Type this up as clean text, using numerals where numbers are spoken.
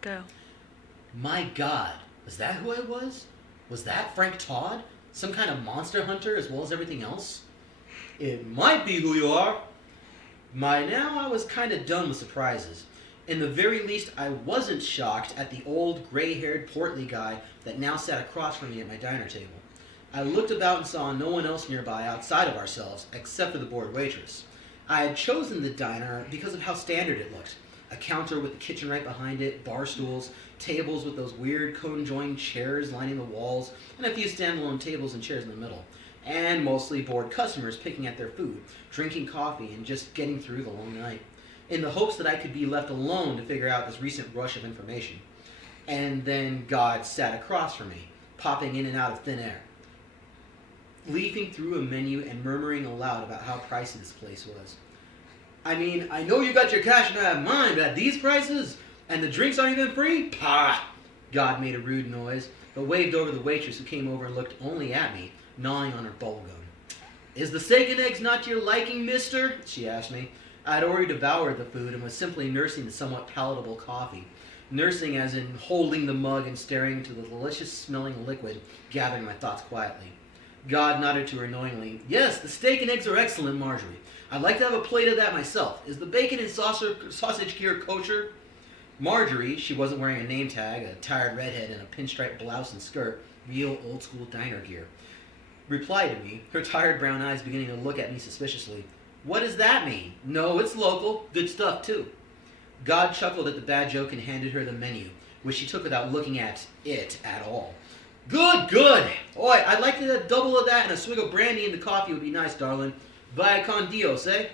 Go. My God, was that who I was? Was that Frank Todd? Some kind of monster hunter as well as everything else? It might be who you are. By now, I was kind of done with surprises. In the very least, I wasn't shocked at the old, gray-haired, portly guy that now sat across from me at my diner table. I looked about and saw no one else nearby outside of ourselves, except for the bored waitress. I had chosen the diner because of how standard it looked. A counter with the kitchen right behind it, bar stools, tables with those weird cone-joined chairs lining the walls, and a few standalone tables and chairs in the middle. And mostly bored customers picking at their food, drinking coffee, and just getting through the long night, in the hopes that I could be left alone to figure out this recent rush of information. And then God sat across from me, popping in and out of thin air, leafing through a menu and murmuring aloud about how pricey this place was. I mean, I know you got your cash and I have mine, but at these prices, and the drinks aren't even free? Pah! God made a rude noise, but waved over the waitress who came over and looked only at me, gnawing on her bubblegum. Is the steak and eggs not to your liking, mister? She asked me. I had already devoured the food and was simply nursing the somewhat palatable coffee. Nursing as in holding the mug and staring into the delicious-smelling liquid, gathering my thoughts quietly. God nodded to her knowingly. Yes, the steak and eggs are excellent, Marjorie. I'd like to have a plate of that myself. Is the bacon and sausage gear kosher? Marjorie, she wasn't wearing a name tag, a tired redhead in a pinstripe blouse and skirt, real old-school diner gear, replied to me, her tired brown eyes beginning to look at me suspiciously. What does that mean? No, it's local. Good stuff, too. God chuckled at the bad joke and handed her the menu, which she took without looking at it at all. Good, good. Oi, I'd like a double of that and a swig of brandy in the coffee would be nice, darling. Vaya con Dios, eh?